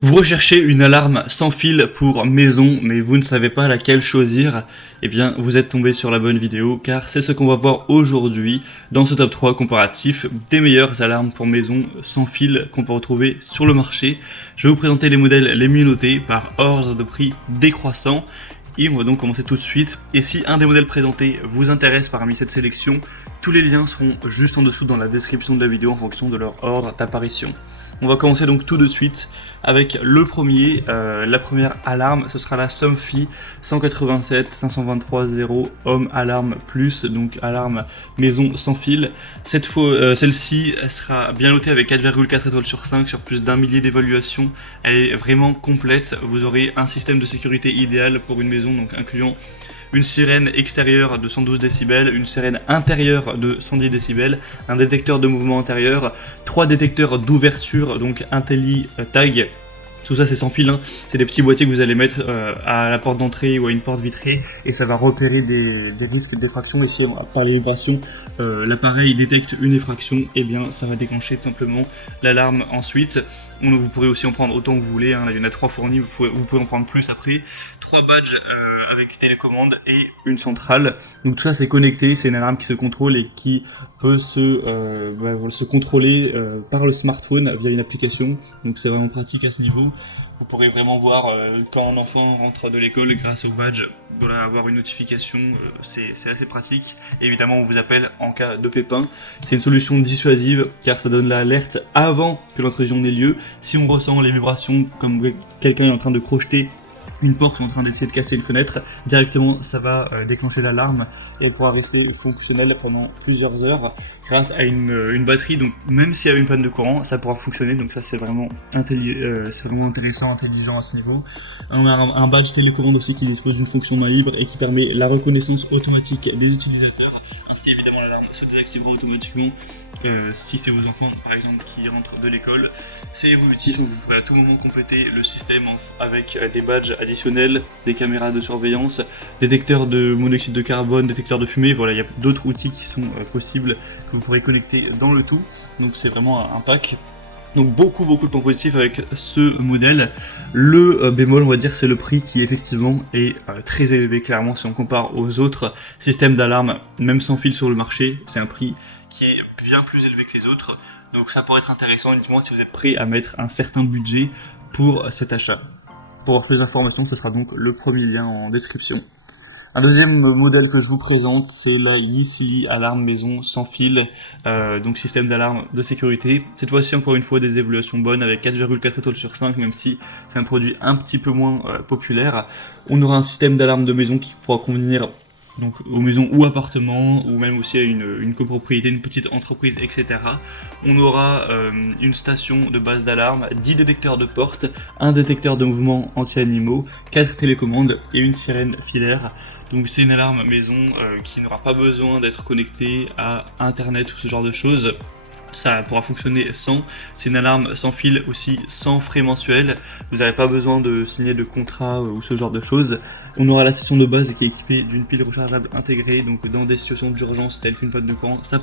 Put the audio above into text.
Vous recherchez une alarme sans fil pour maison, mais vous ne savez pas laquelle choisir. Eh bien, vous êtes tombé sur la bonne vidéo, car c'est ce qu'on va voir aujourd'hui dans ce top 3 comparatif des meilleures alarmes pour maison sans fil qu'on peut retrouver sur le marché. Je vais vous présenter les modèles les mieux notés par ordre de prix décroissant. Et on va donc commencer tout de suite. Et si un des modèles présentés vous intéresse parmi cette sélection, tous les liens seront juste en dessous dans la description de la vidéo en fonction de leur ordre d'apparition. On va commencer donc tout de suite avec le premier, la première alarme, ce sera la Somfy 187 523 0 Home Alarm Plus, donc alarme maison sans fil. Cette fois, celle-ci sera bien notée avec 4,4 étoiles sur 5 sur plus d'un millier d'évaluations. Elle est vraiment complète, vous aurez un système de sécurité idéal pour une maison, donc incluant une sirène extérieure de 112 décibels, une sirène intérieure de 110 décibels, un détecteur de mouvement intérieur, 3 détecteurs d'ouverture, donc IntelliTag. Tout ça c'est sans fil, hein. C'est des petits boîtiers que vous allez mettre à la porte d'entrée ou à une porte vitrée et ça va repérer des risques d'effraction. Et si par les vibrations l'appareil détecte une effraction, et bien ça va déclencher tout simplement l'alarme ensuite. Vous pourrez aussi en prendre autant que vous voulez, hein. Là, il y en a 3 fournis, vous pouvez en prendre plus après. 3 badges avec télécommande et une centrale. Donc tout ça c'est connecté, c'est une alarme qui se contrôle et qui peut se contrôler par le smartphone via une application. Donc c'est vraiment pratique à ce niveau. Vous pourrez vraiment voir quand un enfant rentre de l'école grâce au badge, voilà, avoir une notification, c'est assez pratique. Et évidemment on vous appelle en cas de pépin. C'est une solution dissuasive car ça donne l'alerte avant que l'intrusion n'ait lieu. Si on ressent les vibrations comme quelqu'un est en train de crocheter une porte ou en train d'essayer de casser une fenêtre, directement ça va déclencher l'alarme et elle pourra rester fonctionnelle pendant plusieurs heures grâce à une batterie. Donc même s'il y a une panne de courant, ça pourra fonctionner. Donc ça c'est vraiment intéressant, intelligent à ce niveau. On a un badge télécommande aussi qui dispose d'une fonction main libre et qui permet la reconnaissance automatique des utilisateurs. Ainsi évidemment l'alarme se désactivera automatiquement si c'est vos enfants par exemple qui rentrent de l'école. C'est évolutif, donc vous pouvez à tout moment compléter le système avec des badges additionnels, des caméras de surveillance, détecteurs de monoxyde de carbone, détecteurs de fumée. Voilà, il y a d'autres outils qui sont possibles que vous pourrez connecter dans le tout. Donc c'est vraiment un pack. Donc beaucoup de points positifs avec ce modèle. Le bémol, on va dire, c'est le prix qui effectivement est très élevé. Clairement, si on compare aux autres systèmes d'alarme, même sans fil sur le marché, c'est un prix qui est bien plus élevé que les autres. Donc ça pourrait être intéressant uniquement si vous êtes prêt à mettre un certain budget pour cet achat. Pour avoir plus d'informations, ce sera donc le premier lien en description. Un deuxième modèle que je vous présente, c'est la Yisili alarme maison sans fil, donc système d'alarme de sécurité. Cette fois-ci, encore une fois, des évaluations bonnes avec 4,4 étoiles sur 5, même si c'est un produit un petit peu moins populaire. On aura un système d'alarme de maison qui pourra convenir donc aux maisons ou appartements, ou même aussi à une copropriété, une petite entreprise, etc. On aura une station de base d'alarme, 10 détecteurs de porte, un détecteur de mouvement anti-animaux, 4 télécommandes et une sirène filaire. Donc c'est une alarme maison qui n'aura pas besoin d'être connectée à internet ou ce genre de choses. Ça pourra fonctionner sans. C'est une alarme sans fil aussi, sans frais mensuels. Vous n'avez pas besoin de signer de contrat ou ce genre de choses. On aura la station de base qui est équipée d'une pile rechargeable intégrée, donc dans des situations d'urgence telles qu'une panne de courant, ça